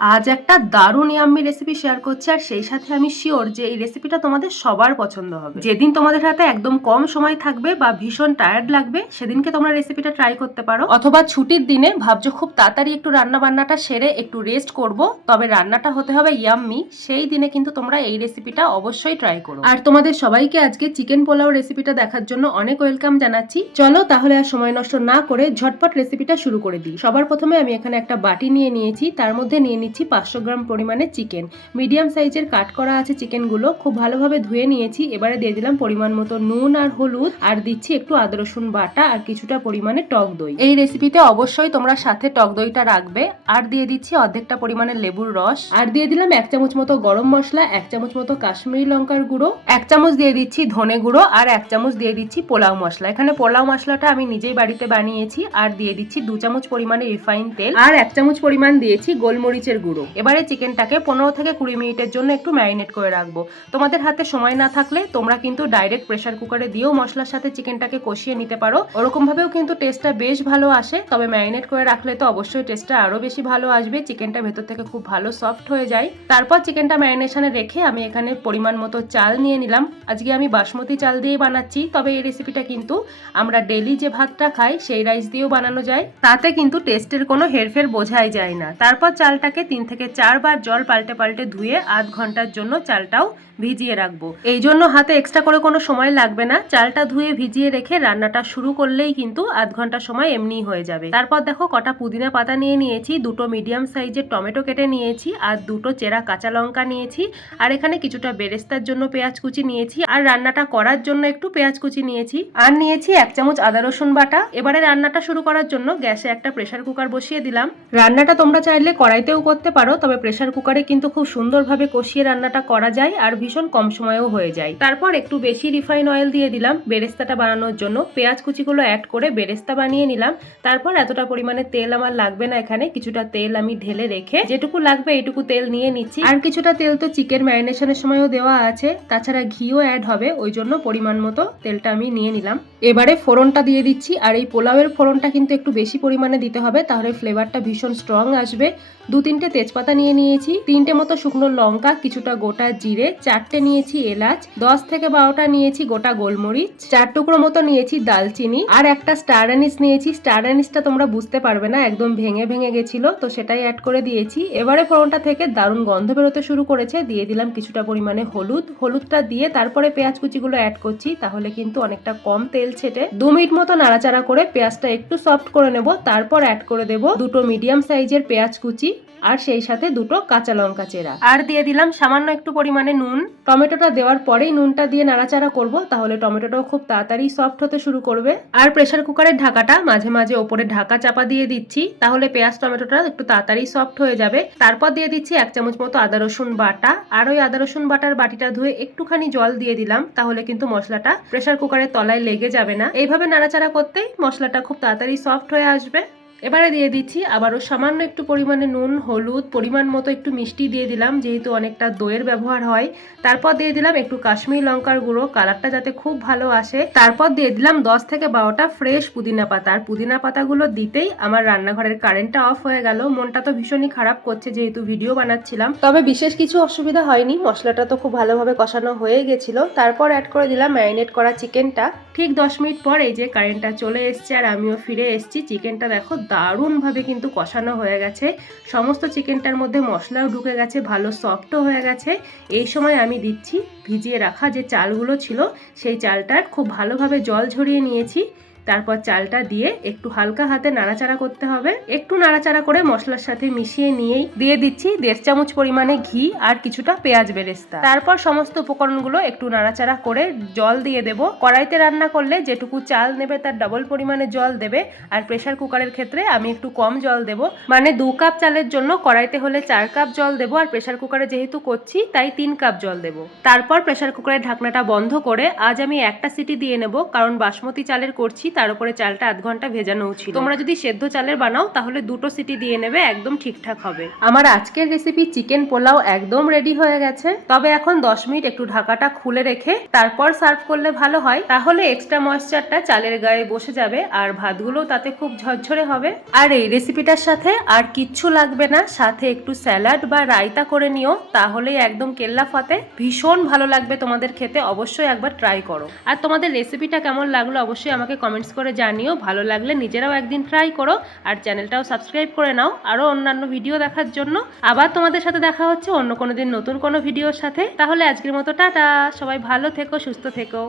আজ একটা দারুণ ইয়াম্মি রেসিপি শেয়ার করছি আর সেই সাথে আমি শিওর যে এই রেসিপিটা তোমাদের সবার পছন্দ হবে। যেদিন তোমাদের হাতে একদম কম সময় থাকবে বা ভীষণ টায়ার্ড লাগবে, সেদিনকে তোমরা রেসিপিটা ট্রাই করতে পারো। অথবা ছুটির দিনে ভাবছ খুব তাড়াতাড়ি একটু রান্না বান্নাটা সেরে একটু রেস্ট করব, তবে রান্নাটা হতে হবে ইয়াম্মি সেই দিনে কিন্তু তোমরা এই রেসিপিটা অবশ্যই ট্রাই করো। আর তোমাদের সবাইকে আজকে চিকেন পোলাও রেসিপিটা দেখার জন্য অনেক ওয়েলকাম জানাচ্ছি। চলো তাহলে আর সময় নষ্ট না করে ঝটপট রেসিপিটা শুরু করে দিই। সবার প্রথমে আমি এখানে একটা বাটি নিয়ে নিয়েছি, তার মধ্যে নিয়ে নিচ্ছি পাঁচশো গ্রাম পরিমাণে চিকেন মিডিয়াম সাইজের কাট করা আছে চিকেনগুলো খুব ভালোভাবে ধুয়ে নিয়েছি। এবারে দিয়ে দিলাম পরিমাণ মতো নুন আর হলুদ। আর দিচ্ছি একটু আদা, রসুন বাটা আর কিছুটা পরিমাণে টক দই। এই রেসিপিতে অবশ্যই তোমরা সাথে টক দইটা রাখবে। আর দিয়ে দিচ্ছি অর্ধেকটা পরিমাণে লেবুর রস। আর দিয়ে দিলাম এক চামচ মতো গরম মশলা, এক চামচ মতো কাশ্মীরি লঙ্কার গুঁড়ো, এক চামচ দিয়ে দিচ্ছি ধনে গুঁড়ো আর এক চামচ দিয়ে দিচ্ছি পোলাও মশলা। এখানে পোলাও মশলাটা আমি নিজেই বাড়িতে বানিয়েছি। আর দিয়ে দিচ্ছি দু চামচ পরিমাণে রিফাইন তেল। আর এক চামচ পরিমাণ দিয়েছি গোলমরিচের গুঁড়ো। এবারে চিকেনটাকে পনেরো থেকে কুড়ি মিনিটের জন্য একটু ম্যারিনেট করে রাখব। তোমাদের হাতে সময় না থাকলে তোমরা কিন্তু ডাইরেক্ট প্রেসার কুকারে দিয়েও মশলার সাথে চিকেনটাকে কষিয়ে নিতে পারো। ওরকম ভাবেও কিন্তু টেস্টটা বেশ ভালো আসে, তবে ম্যারিনেট করে রাখলে তো অবশ্যই টেস্টটা আরও বেশি ভালো আসবে, চিকেনটা ভেতর থেকে খুব ভালো সফট হয়ে যায়। তারপর চিকেনটা ম্যারিনেশনে রেখে আমি এখানে পরিমাণ মতো চাল নিয়ে নিলাম। আজকে আমি বাসমতি চাল দিয়ে বানাচ্ছি, তবে এই রেসিপিটা কিন্তু আমরা ডেলি যে ভাতটা খাই, সেই রাইস দিয়েও বানানো যায়। তাতে কিন্তু টেস্টের কোনো হেরফের বোঝাই যায় না। তারপর চালটাকে তিন থেকে চারবার জল পাল্টে পাল্টে ধুয়ে আধ ঘণ্টার জন্য চালটাও ভিজিয়ে রাখব। এই জন্য হাতে এক্সট্রা করে কোনো সময় লাগবে না। চালটা ধুয়ে ভিজিয়ে রেখে রান্নাটা শুরু করলেই কিন্তু আধ ঘণ্টা সময় এমনিই হয়ে যাবে। তারপর দেখো কটা পুদিনা পাতা নিয়ে নিয়েছি, দুটো মিডিয়াম সাইজের টমেটো কেটে নিয়েছি, আর দুটো চেরা কাঁচা লঙ্কা নিয়েছি, আর এখানে কিছুটা বেরেস্তার জন্য পেঁয়াজ কুচি নিয়েছি, আর রান্নাটা করার জন্য একটু পেঁয়াজ কুচি নিয়েছি, আর নিয়েছি এক চামচ আদা রসুন বাটা। এবারে রান্নাটা শুরু করার জন্য গ্যাসে একটা প্রেসার কুকার বসিয়ে দিলাম। রান্নাটা তোমরা চাইলে কড়াইতেও করতে পারো, তবে প্রেসার কুকারে কিন্তু খুব সুন্দরভাবে কষিয়ে রান্নাটা করা যায় আর ভীষণ কম সময়েও হয়ে যায়। তারপর একটু বেশি রিফাইন অয়েল দিয়ে দিলাম বেরেস্তাটা বানানোর জন্য। পেঁয়াজ কুচিগুলো অ্যাড করে বেরেস্তা বানিয়ে নিলাম। তারপর এতটা পরিমাণে তেল আমার লাগবে না এখানে, কিছুটা তেল আমি ঢেলে রেখে যেটুকু লাগবে এইটুকু তেল নিয়ে নিচ্ছি। আর কিছুটা তেল তো চিকেন ম্যারিনেশনের সময়ও দেওয়া আছে, তাছাড়া ঘিও অ্যাড হবে, ওই জন্য পরিমাণ মতো তেলটা আমি নিয়ে নিলাম। এবারে ফোড়নটা দিয়ে দিচ্ছি, আর এই পোলাওয়ের ফোড়নটা কিন্তু একটু বেশি পরিমাণে দিতে হবে, তাহলে ফ্লেভারটা ভীষণ স্ট্রং আসবে। দু তিনটে তেজপাতা নিয়ে নিয়েছি, তিনটে মতো শুকনো লঙ্কা, কিছুটা গোটা জিরে, চারটে নিয়েছি এলাচ, দশ থেকে বারোটা নিয়েছি গোটা গোলমরিচ, চার টুকরো মতো নিয়েছি দালচিনি, আর একটা স্টার অ্যানিস নিয়েছি। স্টার অ্যানিসটা তোমরা বুঝতে পারবে না, একদম ভেঙে ভেঙে গেছিল, তো সেটাই অ্যাড করে দিয়েছি। এবারে ফোড়নটা থেকে দারুণ গন্ধ বেরোতে শুরু করেছে, দিয়ে দিলাম কিছুটা পরিমাণে হলুদ। হলুদটা দিয়ে তারপরে পেঁয়াজ কুচিগুলো অ্যাড করছি, তাহলে কিন্তু অনেকটা কম তেল ছেটে। দু মিনিট মতো নাড়াচাড়া করে পেঁয়াজটা একটু সফট করে নেব, তারপর অ্যাড করে দেব দুটো মিডিয়াম সাইজের পেঁয়াজ কুচি। আর সেই সাথে দুটো কাঁচা লঙ্কা চেরা। আর দিয়ে দিলাম সামান্য একটু পরিমাণে নুন। টমেটোটা দেওয়ার পরেই নুনটা দিয়ে নাড়াচাড়া করব তাহলে টমেটোটাও খুব তাড়াতাড়ি সফট হতে শুরু করবে। আর প্রেশার কুকারের ঢাকাটা মাঝে মাঝে ওপরে ঢাকা চাপা দিয়ে দিচ্ছি তাহলে পেঁয়াজ টমেটোটা একটু তাড়াতাড়ি সফট হয়ে যাবে। তারপর দিয়ে দিচ্ছি এক চামচ মতো আদা রসুন বাটা আর ওই আদা রসুন বাটার বাটিটা ধুয়ে একটুখানি জল দিয়ে দিলাম তাহলে কিন্তু মশলাটা প্রেশার কুকারের তলায় লেগে যাবে না। এইভাবে নাড়াচাড়া করতেই মশলাটা খুব তাড়াতাড়ি সফট হয়ে আসবে। এবারে দিয়ে দিচ্ছি, আবারও সামান্য একটু পরিমাণে নুন, হলুদ, পরিমাণ মতো একটু মিষ্টি দিয়ে দিলাম, যেহেতু অনেকটা দইয়ের ব্যবহার হয়। তারপর দিয়ে দিলাম একটু কাশ্মীর লঙ্কার গুঁড়ো, কালারটা যাতে খুব ভালো আসে। তারপর দিয়ে দিলাম দশ থেকে বারোটা ফ্রেশ পুদিনা পাতা। আর পুদিনা পাতাগুলো দিতেই আমার রান্নাঘরের কারেন্টটা অফ হয়ে গেল। মনটা তো ভীষণই খারাপ করছে, যেহেতু ভিডিও বানাচ্ছিলাম। তবে বিশেষ কিছু অসুবিধা হয়নি, মশলাটা তো খুব ভালোভাবে কষানো হয়ে গেছিল। তারপর অ্যাড করে দিলাম ম্যারিনেট করা চিকেনটা ঠিক দশ মিনিট পর এই যে কারেন্টটা চলে এসছে, আর আমিও ফিরে এসেছি। চিকেনটা দেখো দারুণভাবে কিন্তু কষানো হয়ে গেছে। সমস্ত চিকেনটার মধ্যে মশলাও ঢুকে গেছে, ভালো সফটও হয়ে গেছে। এই সময় আমি দিচ্ছি ভিজিয়ে রাখা যে চালগুলো ছিল, সেই চালটার খুব ভালোভাবে জল ঝরিয়ে নিয়েছি। তারপর চালটা দিয়ে একটু হালকা হাতে নাড়াচাড়া করতে হবে। একটু নাড়াচাড়া করে মশলার সাথে মিশিয়ে নিয়েই দিয়ে দিচ্ছি দেড় চামচ পরিমাণে ঘি আর কিছুটা পেঁয়াজ বেরেস্তা। তারপর সমস্ত উপকরণগুলো একটু নাড়াচাড়া করে জল দিয়ে দেব। কড়াইতে রান্না করলে যেটুকু চাল নেবে তার ডবল পরিমাণে জল দেবে। আর প্রেশার কুকারের ক্ষেত্রে আমি একটু কম জল দেব। মানে দু কাপ চালের জন্য কড়াইতে হলে চার কাপ জল দেবো। আর প্রেশার কুকারে যেহেতু করছি, তাই তিন কাপ জল দেবো। তারপর প্রেশার কুকারের ঢাকনাটা বন্ধ করে আজ আমি একটা সিটি দিয়ে নেব। কারণ বাসমতি চালের করছি তার উপরে চালটা আধ ঘণ্টা ভেজানোও ছিল। তোমরা যদি সেদ্ধ চালের বানাও, তাহলে দুটো সিটি দিয়ে নেবে, একদম ঠিকঠাক হবে। আমার আজকের রেসিপি চিকেন পোলাও একদম রেডি হয়ে গেছে। তবে এখন দশ মিনিট একটু ঢাকাটা খুলে রেখে, তারপর সার্ভ করলে ভালো হয়। তাহলে এক্সট্রা ময়েশ্চারটা চালের গায়ে বসে যাবে, আর ভাতগুলো তাতে খুব ঝরঝরে হবে। আর এই রেসিপিটার সাথে আর কিচ্ছু লাগবে না। সাথে একটু স্যালাড বা রায়তা করে নিও, তাহলেই একদম কেল্লা ফতে। ভীষণ ভালো লাগবে তোমাদের খেতে, অবশ্যই একবার ট্রাই করো। আর তোমাদের রেসিপিটা কেমন লাগল, অবশ্যই আমাকে কমেন্টস করে জানিও, ভালো লাগলে নিজেরাও একদিন ট্রাই করো আর চ্যানেলটাও সাবস্ক্রাইব করে নাও আরও অন্যান্য ভিডিও দেখার জন্য। আবার তোমাদের সাথে দেখা হচ্ছে অন্য কোনো দিন নতুন কোনো ভিডিওর সাথে। তাহলে আজকের মতো টাটা, সবাই ভালো থেকো, সুস্থ থেকো।